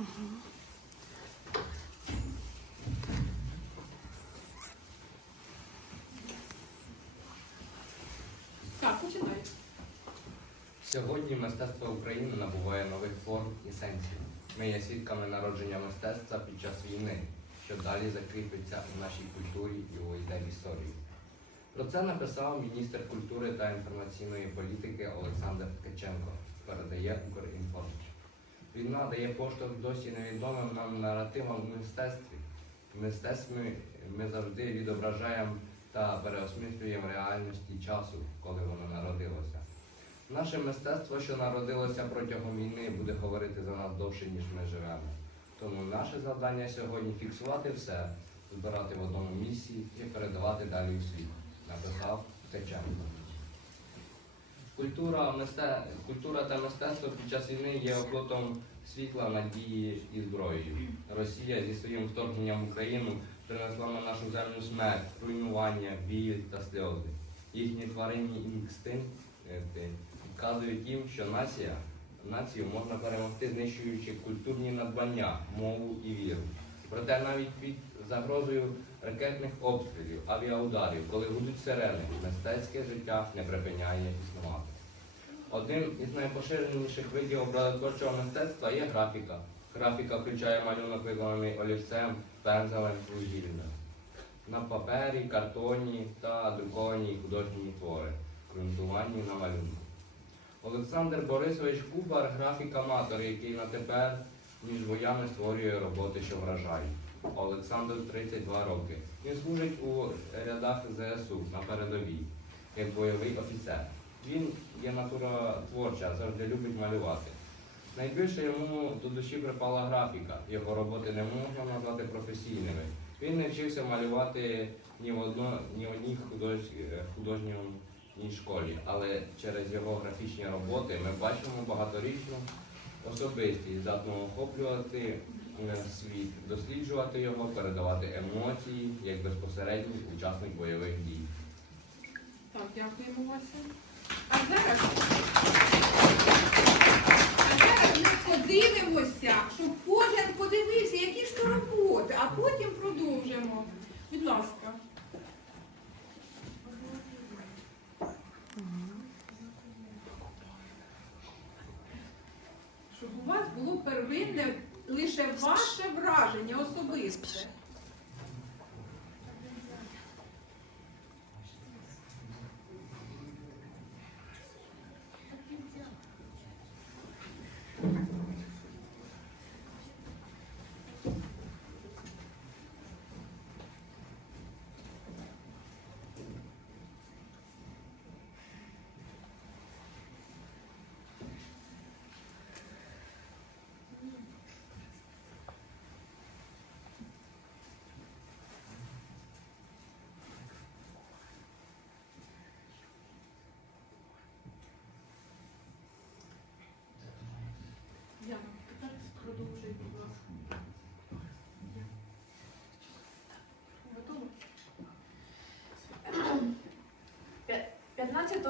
Так, починай. Сьогодні мистецтво України набуває нових форм і сенсів. Ми є свідками народження мистецтва під час війни, що далі закріпиться у нашій культурі і увійде в історію. Про це написав міністр культури та інформаційної політики Олександр Ткаченко, передає Укрінформ. Війна дає поштовх досі невідомим нам наративам в мистецтві. В мистецтві ми завжди відображаємо та переосмислюємо реальності часу, коли воно народилося. Наше мистецтво, що народилося протягом війни, буде говорити за нас довше, ніж ми живемо. Тому наше завдання сьогодні фіксувати все, збирати в одному місці і передавати далі у світ, написав Ткаченко. Культура, мисте... Культура та мистецтво під час війни є оплотом світла, надії і зброєю. Росія зі своїм вторгненням в Україну принесла на нашу землю смерть, руйнування, біль та сльози. Їхні тваринні інстинкти вказують їм, що нація, націю можна перемогти, знищуючи культурні надбання, мову і віру. Проте навіть під загрозою ракетних обстрілів, авіаударів, коли гудуть сирени, мистецьке життя не припиняє існувати. Один із найпоширеніших видів образотворчого мистецтва є графіка. Графіка включає малюнок виконаний олівцем, пензелем і. На папері, картоні та друковані художні твори, ґрунтуванні на малюнку. Олександр Борисович Кубар графік-аматор, який на тепер між боями створює роботи, що вражають. Олександру 32 роки. Він служить у рядах ЗСУ на передовій, як бойовий офіцер. Він є натура творча, завжди любить малювати. Найбільше йому до душі припала графіка. Його роботи не можна назвати професійними. Він не вчився малювати ні в одно, ні в одній худож, художній школі, але через його графічні роботи ми бачимо багаторічну особистість, здатну охоплювати е, світ, досліджувати його, передавати емоції як безпосередній учасник бойових дій. Так, дякуємо, Вася. А зараз, а зараз ми подивимося, щоб кожен подивився, які ж то роботи, а потім продовжимо. Будь ласка. Щоб у вас було первинне лише ваше враження особисте.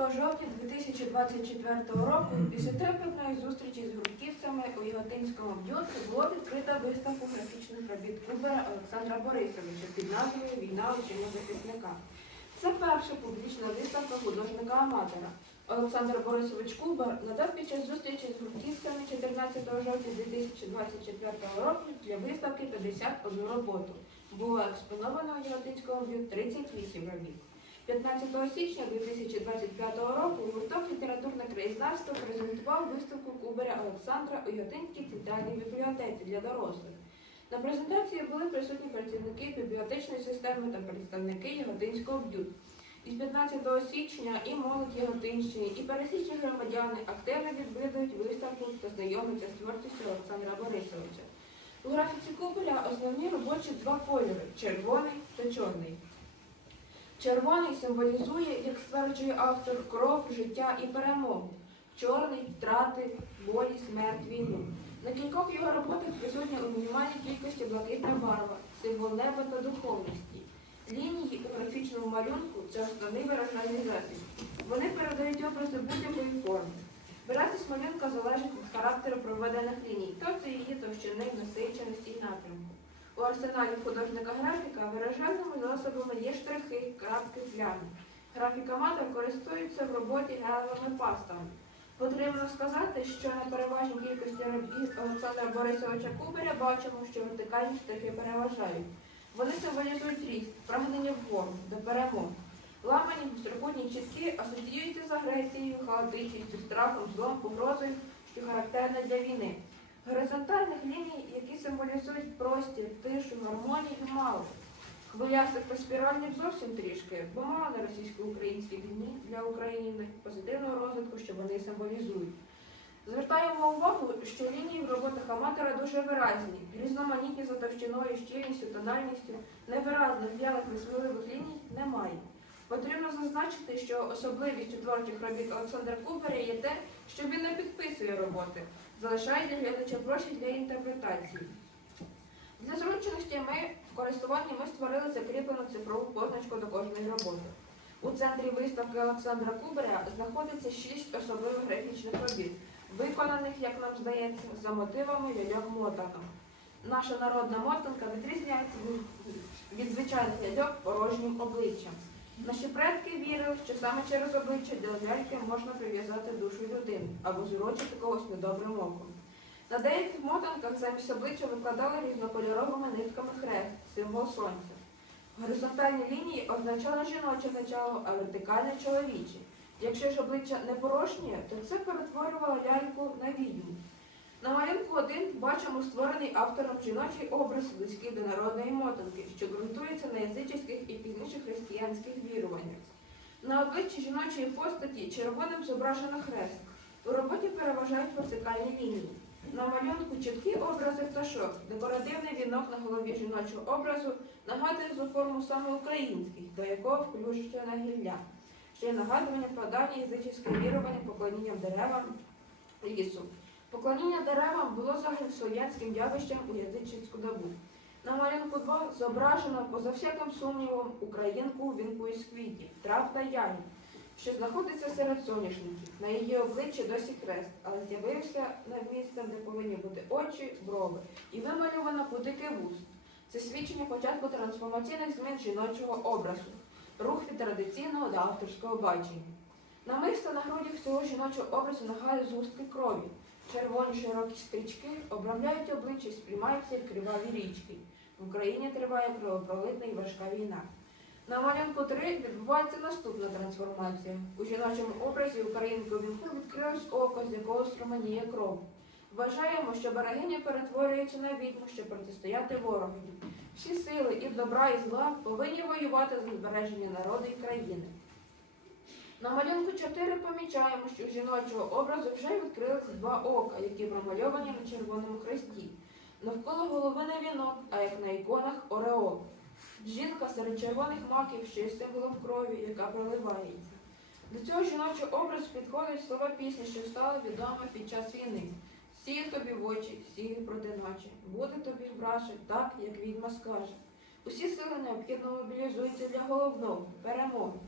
Жовтня 2024 року після трепетної зустрічі з гуртківцями у Яготинському б'юті було відкрита виставка графічних робіт Кубера Олександра Борисовича під назвою Війна очима захисника. Це перша публічна виставка художника-аматора. Олександр Борисович Кубар надав під час зустрічі з гуртківцями 14 жовтня 2024 року для виставки 51 роботу. Було експоновано у Яготинському б'юті 38 робіт. 15 січня 2025 року гурток літературне краєзнавство презентував виставку Кубаря Олександра у Яготинській центральній бібліотеці для дорослих. На презентації були присутні працівники бібліотечної системи та представники Яготинського б'ют. Із 15 січня і молодь Яготинщини, і пересічні громадяни активно відвідують виставку та знайомляться з творчістю Олександра Борисовича. У графіці Кубеля основні робочі два кольори червоний та чорний. Червоний символізує, як стверджує автор, кров, життя і перемогу. Чорний втрати, болі, смерть, війну. На кількох його роботах присутня у мінімальній кількості блакитна барва, символ неба та духовності. Лінії у графічному малюнку це основний виражальний засіб. Вони передають образи будь-якої форми. Виразність малюнка залежить від характеру проведених ліній, тобто її товщини, насиченості і напрямку. У арсеналі художника-графіка виражальними засобами є штрихи, крапки, плями. Графік-аматор користується в роботі гелевими пастами. Потрібно сказати, що на переважній кількості робіт Олександра Борисовича Кубаря бачимо, що вертикальні штрихи переважають. Вони символізують ріст, прагнення вгору, до перемог. Ламані гострокутні чітки асоціюються з агресією, хаотичністю, страхом, злом, погрозою, що характерна для війни. Горизонтальних ліній, які символізують простір, тишу, гармонію, мало. Хвилястих та спіральних зовсім трішки, бо мало на російсько-українській війні для України позитивного розвитку, що вони символізують. Звертаємо увагу, що лінії в роботах аматора дуже виразні, різноманітні за товщиною, щільністю, тональністю, невиразних в'ялих несміливих ліній немає. Потрібно зазначити, що особливістю творчих робіт Олександра Кубаря є те, що він не підписує роботи, залишає для глядача площі для інтерпретації. Для зручності ми в користуванні ми створили закріплену цифрову позначку до кожної роботи. У центрі виставки Олександра Кубаря знаходиться шість особливих графічних робіт, виконаних, як нам здається, за мотивами ляльок мотанок. Наша народна мотанка відрізняється від- від звичайних ляльок порожнім обличчям. Наші предки вірили, що саме через обличчя до ляльки можна прив'язати душу людини або зурочити когось недобрим оком. На деяких мотанках замість обличчя викладали різнокольоровими нитками хрест, символ сонця. Горизонтальні лінії означали жіноче начало, а вертикальне чоловіче. Якщо ж обличчя не порожнє, то це перетворювало ляльку на відьму. На малюнку один бачимо створений автором жіночий образ, близький до народної мотанки, що ґрунтується на язичних і пізніше християнських віруваннях. На обличчі жіночої постаті червоним зображено хрест. У роботі переважають вертикальні лінії. На малюнку чіткі образи пташок, декоративний вінок на голові жіночого образу нагадує за форму саме українських, до якого включена гілля. Ще й нагадування про давнє язичське вірування поклонінням деревам лісу. Поклоніння деревам було загальнослов'янським явищем у язичницьку добу. На малюнку 2 зображено, поза всяким сумнівом, українку у вінку із квітів, трав та ягід, що знаходиться серед соняшників. На її обличчі досі хрест, але з'явився над місцем, де повинні бути очі, брови, і вималювано кутики вуст. Це свідчення початку трансформаційних змін жіночого образу, рух від традиційного до авторського бачення. Намисто на грудях цього жіночого образу нагадує згустки крові. Червоні широкі стрічки обрамляють обличчя сприймаються криваві річки. В Україні триває кровопролитна і важка війна. На малюнку 3 відбувається наступна трансформація. У жіночому образі українки у вінку відкрилось око, з якого струменіє кров. Вважаємо, що берегиня перетворюється на відьму, щоб протистояти ворогові. Всі сили і добра, і зла повинні воювати за збереження народу і країни. На малюнку 4 помічаємо, що у жіночого образу вже відкрилися два ока, які промальовані на червоному хресті. Навколо голови не вінок, а як на іконах ореол. Жінка серед червоних маків, що є символом крові, яка проливається. До цього жіночого образу підходять слова пісні, що стали відомі під час війни. Сіє тобі в очі, сіє проти ночі. Буде тобі браше, так, як відьма скаже. Усі сили необхідно мобілізуються для головного перемоги.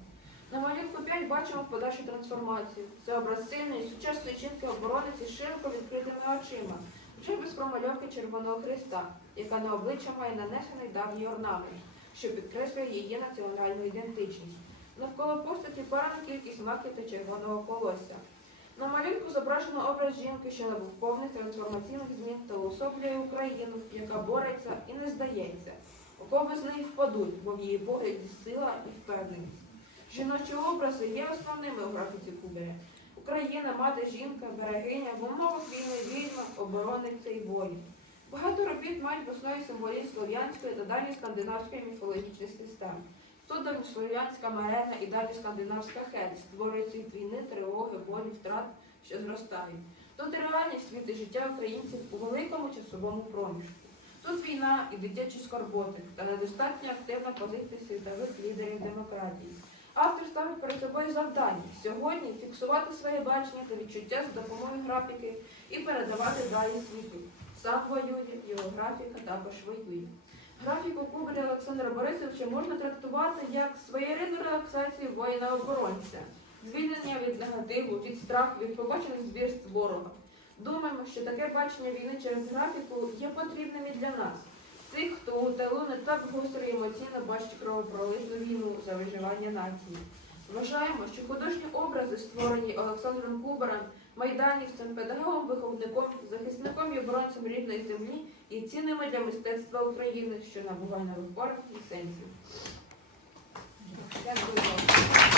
На малюнку 5 бачимо подальшу трансформацію. Це образ сильної, сучасної жінки-оборонниці з широко відкритими очима, вже без промальовки Червоного Христа, яка на обличчя має нанесений давній орнамент, що підкреслює її національну ідентичність. Навколо постаті пара кількість маків та червоного колосся. На малюнку зображено образ жінки, що набув повних трансформаційних змін та уособлює Україну, яка бореться і не здається. Окови з неї впадуть, бо в її погляді сила і впевненість. Жіночі образи є основними у графіці Кубаря. Україна, мати, жінка, берегиня, в умовах війни відьма, оборонниця і воїн. Багато робіт мають в основі символів слов'янської та далі скандинавської міфологічних систем. Тут давньослов'янська марена і далі скандинавська хель створюються від війни, тривоги, болі, втрат, що зростають. Тут реальність світи життя українців у великому часовому проміжку. Тут війна і дитячі скорботи та недостатньо активна позиція світових лідерів демократії. Автор ставить перед собою завдання сьогодні фіксувати своє бачення та відчуття за допомогою графіки і передавати далі світу. Сам воює, його графіка також воює. Графіку Кубаря Олександра Борисовича можна трактувати як своєрідну релаксацію воїна-оборонця. звільнення від негативу, від страху, від побачених звірств ворога. Думаємо, що таке бачення війни через графіку є потрібним і для нас, тих, хто у тилу не так гостро і емоційно бачить кровопролитну війну за виживання нації. Вважаємо, що художні образи, створені Олександром Кубарем, майданівцем, педагогом, виховником, захисником і оборонцем рідної землі, є цінними для мистецтва України, що набуває нових форм і сенсів. Дякую.